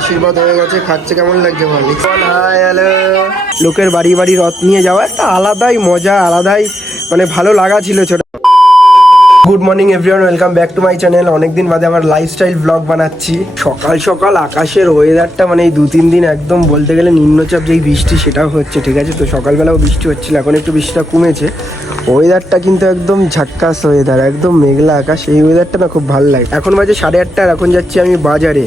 আশীর্বাদ হয়ে গেছে, খাচ্ছে কেমন লাগছে লোকের বাড়ি বাড়ি রথ নিয়ে যাওয়া একটা আলাদাই মজা, আলাদাই মানে ভালো লাগা ছিল ছোট good morning everyone welcome back to my channel অনেকদিন বাদে আবার লাইফস্টাইল ব্লগ বানাচ্ছি। সকাল সকাল আকাশের ওয়েদারটা মানে এই দু তিন দিন একদম বলতে গেলে নিম্নচাপ যেই বৃষ্টি, সেটাও হচ্ছে, ঠিক আছে? তো সকালবেলাও বৃষ্টি হচ্ছিল, এখন একটু বৃষ্টিটা কমেছে। ওয়েদারটা কিন্তু একদম ঝাক্কাস ওয়েদার একদম মেঘলা আকাশ। এই ওয়েদারটা না খুব ভালো লাগে। এখন বাজে সাড়ে আটটা আর এখন যাচ্ছি আমি বাজারে।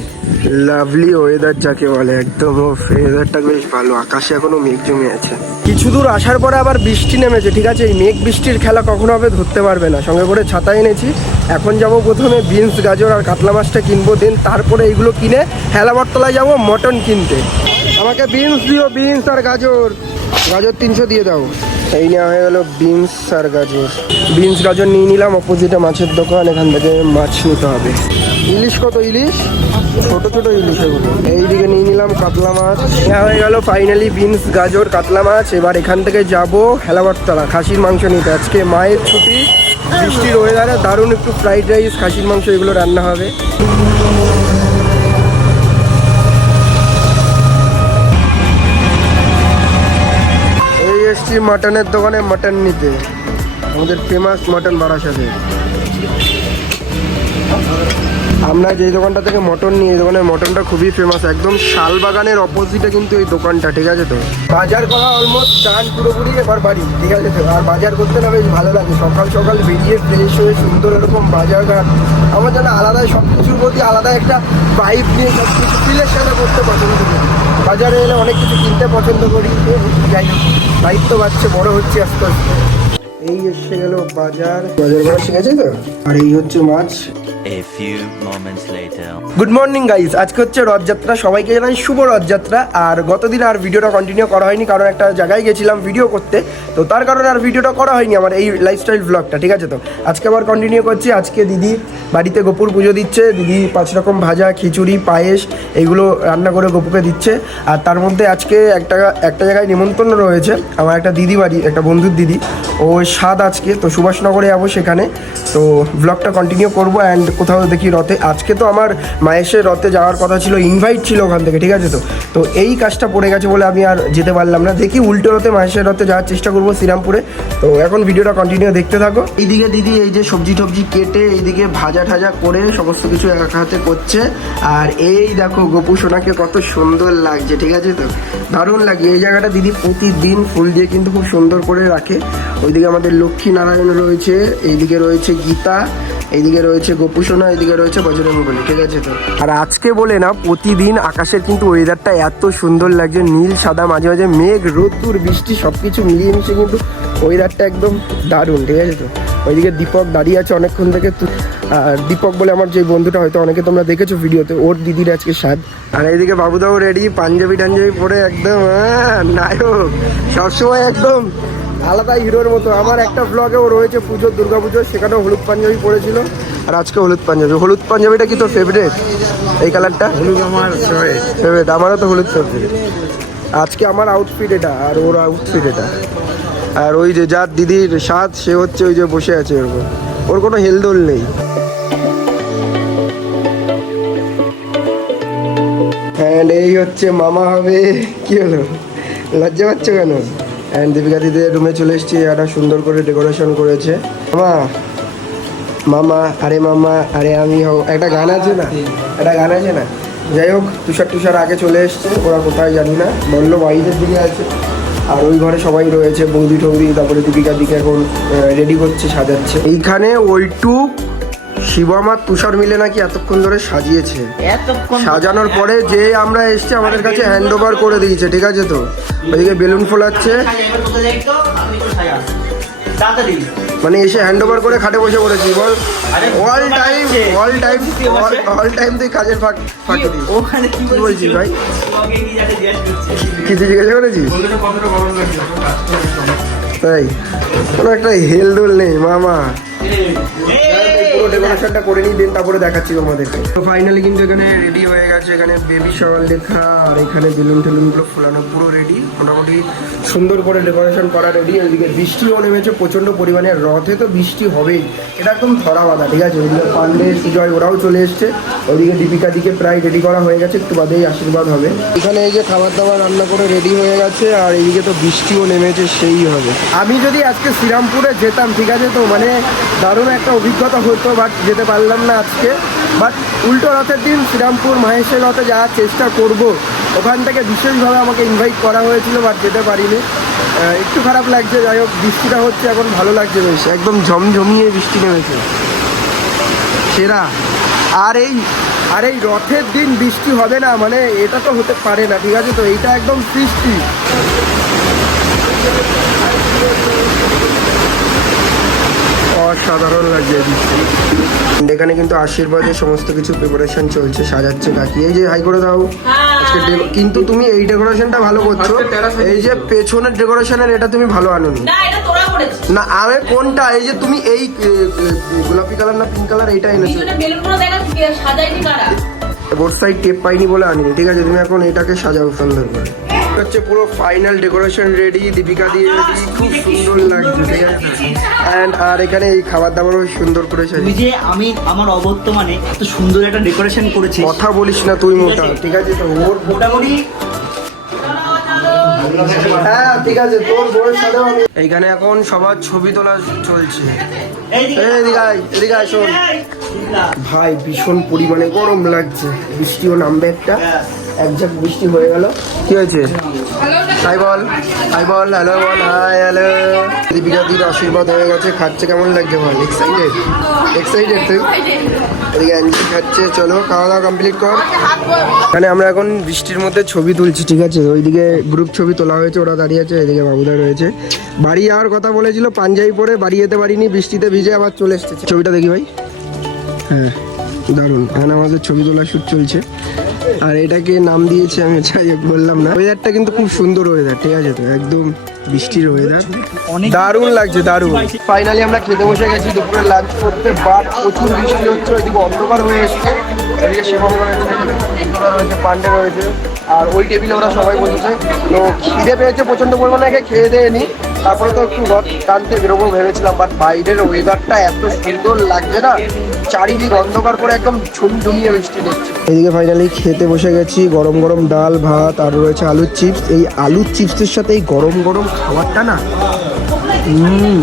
লাভলি ওয়েদার যাকে বলে, একদম ওয়েদারটা বেশ ভালো। আকাশে এখনও মেঘ জমে আছে। কিছু দূর আসার পরে আবার বৃষ্টি নেমেছে, ঠিক আছে? এই মেঘ বৃষ্টির খেলা কখনো হবে ধরতে পারবে না। সঙ্গে করে এনেছি। এখন যাব প্রথমে বিনস, গাজর আর কাতলা মাছটা কিনবো, দেন তারপরে এইগুলো কিনে হেলাবরতলায় যাব মটন কিনতে। আমাকে বিনস দিও, বিনস আর গাজর। গাজর তিনশো দিয়ে দাও। এই নেওয়া হয়ে গেলো বিনস আর গাজর। বিনস, গাজর নিয়ে নিলাম, অপোজিটে মাছের দোকান, এখান থেকে মাছ নিতে হবে। ইলিশ কত ইলিশ? ছোট ছোট ইলিশ এগুলো। এইদিকে নিয়ে নিলাম কাতলা মাছ। নেওয়া হয়ে গেল ফাইনালি বিনস গাজর, কাতলা মাছ। এবার এখান থেকে যাব হেলাবরতলা খাসির মাংস নিতে। আজকে মায়ের ছুটি, বৃষ্টির ওয়েদারে দারুণ একটু ফ্রাইড রাইস খাসির মাংস এগুলো রান্না হবে। এই এসছি মাটনের দোকানে মাটন নিতে। আমাদের ফেমাস মাটন বারাসাতে। আমরা যেই দোকানটা থেকে মটন নিই, এই দোকানের মটনটা খুবই ফেমাস একদম শালবাগানের অপোজিটে কিন্তু এই দোকানটা, ঠিক আছে তো? বাজার করা অলমোস্ট চান পুরোপুরি, এবার বাড়ি, ঠিক আছে তো? আর বাজার করতে না বেশ ভালো লাগে, সকাল সকাল বেরিয়ে ফ্রেশ হয়ে সুন্দর এরকম বাজার ঘাট আমার যেন আলাদা সব কিছুর প্রতি আলাদা একটা পাইপ নিয়ে সব কিছু ফিলের সাথে করতে পছন্দ করি। বাজারে এলে অনেক কিছু কিনতে পছন্দ করি যাই হোক দায়িত্ব বাড়ছে, বড় হচ্ছে আস্তে আস্তে। এই এসে গেল বাজার। বাজার করা আছে তো? আর এই হচ্ছে মাছ। A few moments later. Good morning guys আজকে হচ্ছে রথযাত্রা। সবাইকে জানাই শুভ রথযাত্রা। আর গতদিন আর ভিডিওটা কন্টিনিউ করা হয়নি, কারণ একটা জায়গায় গেছিলাম ভিডিও করতে। তো তার কারণে আর ভিডিওটা করা হয়নি আমার এই লাইফস্টাইল ব্লগটা ঠিক আছে তো? আজকে আবার কন্টিনিউ করছি। আজকে দিদি বাড়িতে গোপুর পুজো দিচ্ছে। দিদি পাঁচ রকম ভাজা, খিচুড়ি, পায়েস, এইগুলো রান্না করে গোপুকে দিচ্ছে। আর তার মধ্যে আজকে একটা একটা জায়গায় নিমন্ত্রণ রয়েছে। আমার একটা দিদি বাড়ি, একটা বন্ধুর দিদি। ও স্বাদ আজকে। তো সুভাষনগরে যাব সেখানে। তো ব্লগটা কন্টিনিউ করব। অ্যান্ড কোথাও দেখি রথে। আজকে তো আমার মায়েশের রথে যাওয়ার কথা ছিল ইনভাইট ছিল ওখান থেকে, ঠিক আছে তো? তো এই কাজটা পড়ে গেছে বলে আমি আর যেতে পারলাম না। দেখি উল্টো রথে মায়েশের রথে যাওয়ার চেষ্টা করব শ্রীরামপুরে। তো এখন ভিডিওটা কন্টিনিউ দেখতে থাকো। এইদিকে দিদি, এই যে সবজি টবজি কেটে এইদিকে ভাজা ঠাজা করে সমস্ত কিছু এক হাতে করছে। আর এই দেখো গোপু সোনাকে কত সুন্দর লাগছে, ঠিক আছে তো? দারুণ লাগে। এই জায়গাটা দিদি প্রতিদিন ফুল দিয়ে কিন্তু খুব সুন্দর করে রাখে। ওইদিকে আমাদের লক্ষ্মী নারায়ণ রয়েছে, এইদিকে রয়েছে গীতা এইদিকে রয়েছে গোপুসোনা এইদিকে রয়েছে বজরঙ্গবলী ঠিক আছে তো? আর আজকে বলে না প্রতিদিন আকাশের কিন্তু ওয়েদারটা এত সুন্দর লাগছে নীল সাদা মাঝে মাঝে মেঘ রোদ্দুর বৃষ্টি সব কিছু মিলিয়ে মিশে কিন্তু ওয়েদারটা একদম দারুণ ঠিক আছে তো? ওইদিকে দীপক দাঁড়িয়ে আছে অনেকক্ষণ থেকে আর দীপক বলে আমার যে বন্ধুটা হয়তো অনেকে তোমরা দেখেছ ভিডিওতে ওর দিদির আজকে স্বাদ আর এইদিকে বাবুদাও রেডি পাঞ্জাবি টাঞ্জাবি পরে একদম আহ, নায়ক সবসময় একদম। আলাদা হিরোর মতো। আমার একটা ব্লগেও রয়েছে পুজো দুর্গা পুজো সেখানেও হলুদ পাঞ্জাবি পরেছিল। আর আজকে হলুদ পাঞ্জাবি। হলুদ পাঞ্জাবিটা কি তোর ফেভারিট এই কালারটা হলুদ আমার ফেভারিট আমারও তো হলুদ ফেভারিট আজকে আমার আউটফিট এটা আর ওর আউটফিট এটা। আর ওই যে যার দিদির স্বাদ সে হচ্ছে ওই যে বসে আছে ওরকম ওর কোনো হেলদোল নেই। অ্যান্ড এই হচ্ছে মামা হবে। কি হলো? লজ্জা পাচ্ছ কেন? অ্যান্ড দীপিকা দিদির রুমে চলে এসেছি একটা সুন্দর করে ডেকোরেশন করেছে। মামা মামা, আরে মামা, আরে আমি হও। একটা গান আছে না? একটা গান আছে না? যাই হোক, তুষার তুষার আগে চলে এসছে, ওরা কোথায় জানি না। বলল বাইরের দিকে আছে। আর ওই ঘরে সবাই রয়েছে বৌদি টৌদি তারপরে দীপিকার দিকে এখন রেডি করছে, সাজাচ্ছে। এইখানে ওইটুক শিবামার তুষার মিলে নাকি এতক্ষণ ধরে সাজিয়েছে। এতক্ষণ সাজানোর পরে যে আমরা এসছি আমাদের কাছে হ্যান্ড ওভার করে দিয়েছে ঠিক আছে তো? ওইদিকে বেলুন ফোলাচ্ছে। মানে এসে হ্যান্ড ওভার করে খাটে বসে পড়েছি বল? All time all time all time তুই কাজের ফাঁক ফাঁকি দিস। ওখানে কি বলছিস ভাই? কিছু জিজ্ঞাসা করেছিস? তাই। কোনো একটা হেলদোল নেই মামা। পুরো ডেকোরেশনটা করে নিই দেন তারপরে দেখাচ্ছি তোমাদেরকে। তো ফাইনালি কিন্তু এখানে রেডি হয়ে গেছে এখানে বেবি শাওয়ার লেখা আর এখানে বেলুন টেলুনগুলো ফোলানো পুরো রেডি মোটামুটি সুন্দর করে ডেকোরেশন করা রেডি ওইদিকে বৃষ্টিও নেমেছে প্রচণ্ড পরিমাণে রথে তো বৃষ্টি হবেই। এটা একদম ধরা বাঁধা ঠিক আছে? ওইদিকে পান্ডে সুজয় ওরাও চলে এসছে। ওইদিকে দীপিকা দিকে প্রায় রেডি করা হয়ে গেছে একটু বাদেই আশীর্বাদ হবে। এখানে এই যে খাবার দাবার রান্না করে রেডি হয়ে গেছে আর এইদিকে তো বৃষ্টিও নেমেছে সেই হবে। আমি যদি আজকে শ্রীরামপুরে যেতাম ঠিক আছে? তো মানে দারুণ একটা অভিজ্ঞতা হতো বাট যেতে পারলাম না আজকে। বাট উল্টো রথের দিন শ্রীরামপুর মাহেশের রথে যাওয়ার চেষ্টা করব। ওখান থেকে বিশেষভাবে আমাকে ইনভাইট করা হয়েছিল বাট যেতে পারিনি। একটু খারাপ লাগছে, যাই হোক, বৃষ্টিটা হচ্ছে, এখন ভালো লাগছে বেশ। একদম ঝমঝমিয়ে বৃষ্টি নেমেছে। সেরা। আর এই আর এই রথের দিন বৃষ্টি হবে না মানে এটা তো হতে পারে না, ঠিক আছে? তো এইটা একদম সৃষ্টি। অসাধারণ লাগছে এখানে কিন্তু আশীর্বাদে সমস্ত কিছু প্রিপারেশন চলছে সাজাচ্ছে কাকি। এই যে হাই করে দাও। আজকে কিন্তু তুমি এই ডেকোরেশনটা ভালো করছ। এই যে পেছনের ডেকোরেশনের এটা তুমি ভালো আনোনি। না এটা না আমি কোনটা? এই যে তুমি এই গোলাপি কালার না পিঙ্ক কালার এইটা এনেছো। পিছনে বেলুনগুলো দেখা সাজাইনি কারা? বোর সাইড টেপ পাইনি বলে আনিনি। ঠিক আছে তুমি এখন এটাকে সাজাও সুন্দর করে। এটা হচ্ছে পুরো ফাইনাল ডেকোরেশন রেডি দীপিকা দিয়ে রেডি খুব সুন্দর লাগছে ঠিক আছে। অ্যান্ড আর এখানে এই খাবার দাবারও সুন্দর করে তুমি যে আমি আমার অবর্তমানে এত সুন্দর একটা ডেকোরেশন করেছিস। কথা বলিস না তুই মোটা। ঠিক আছে তো ওর মোটামুটি হ্যাঁ ঠিক আছে তোর বউয়ের সাথেও আমি এইখানে এখন সবার ছবি তোলা চলছে। ভাই ভীষণ পরিমাণে গরম লাগছে। বৃষ্টিও নামবে একটা। এক ঝাঁক বৃষ্টি হয়ে গেল। কি হয়েছে? হাই বল হাই বল, হ্যালো বল, হাই, হ্যালো। দীপিকা দির আশীর্বাদ হয়ে গেছে, খাচ্ছে কেমন লাগছে বল? এক্সাইটেড এক্সাইটেড তুই? এদিকে অ্যাঞ্জি খাচ্ছে, চলো, খাওয়া দাওয়া কমপ্লিট কর। এখানে আমরা এখন বৃষ্টির মধ্যে ছবি তুলছি, ঠিক আছে? ওইদিকে গ্রুপ ছবি তোলা হয়েছে, ওরা দাঁড়িয়ে আছে, এদিকে বাবুদা রয়েছে। বাড়ি যাওয়ার কথা বলেছিল পাঞ্জাবি পরে বাড়ি যেতে পারিনি, বৃষ্টিতে ভিজে আবার চলে এসেছে। ছবিটা দেখি ভাই। হ্যাঁ দারুণ এখন আমাদের ছবি তোলার শুট চলছে। আর এটাকে নাম দিয়েছে আমি যাই বললাম না। ওয়েদারটা কিন্তু খুব সুন্দর ওয়েদার ঠিক আছে তো? একদম বৃষ্টির ওয়েদার দারুণ লাগছে দারুণ। ফাইনালি আমরা খেতে বসে গেছি দুপুরে লাঞ্চ করতে বাট প্রচুর বৃষ্টি হচ্ছে ওইদিকে অন্ধকার হয়ে এসছে। এদিকে শিবম রয়েছে রয়েছে পান্ডে রয়েছে। আর ওই টেবিলে ওরা সবাই বসেছে। তো খিদে পেয়েছে প্রচণ্ড পরিমাণে খেয়ে দিয়ে নি তারপরে তো একটু রথ টানতে বেরোবো ভেবেছিলাম বাট বাইরের ওয়েদারটা এত সুন্দর লাগছে না। চারিদিক অন্ধকার করে একদম ঝুমঝুমিয়ে বৃষ্টি দিচ্ছে এদিকে ফাইনালি খেতে বসে গেছি গরম গরম ডাল ভাত আর রয়েছে আলুর চিপস এই আলুর চিপসের সাথে এই গরম গরম খাবারটা না হুম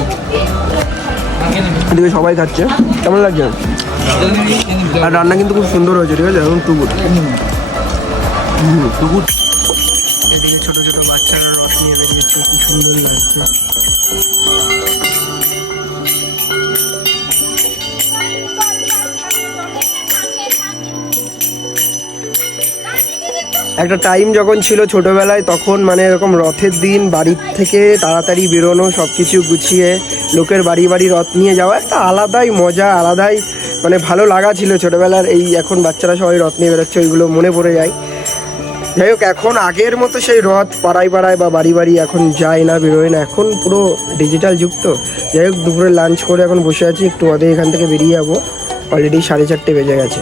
এদিকে সবাই খাচ্ছে। কেমন লাগছে? আর রান্না কিন্তু খুব সুন্দর হয়েছে ঠিক আছে? এখন টুকুর টুকুর এদিকে ছোট ছোট বাচ্চারা সুন্দর লাগছে। একটা টাইম যখন ছিল ছোটবেলায়, তখন মানে এরকম রথের দিন, বাড়ির থেকে তাড়াতাড়ি বেরোনো সব কিছু গুছিয়ে, লোকের বাড়ি বাড়ি রথ নিয়ে যাওয়া, একটা আলাদাই মজা, আলাদাই মানে ভালো লাগা ছিল ছোটবেলার এই এখন বাচ্চারা সবাই রথ নিয়ে বেরোচ্ছে, ওইগুলো মনে পড়ে যায়। যাই হোক, এখন আগের মতো সেই রথ পাড়ায় পাড়ায় বা বাড়ি বাড়ি এখন যায় না, বেরোয় না, এখন পুরো ডিজিটাল যুক্ত। যাই হোক, দুপুরে লাঞ্চ করে এখন বসে আছি, একটু ওদের এখান থেকে বেরিয়ে যাব। অলরেডি সাড়ে চারটে বেজে গেছে।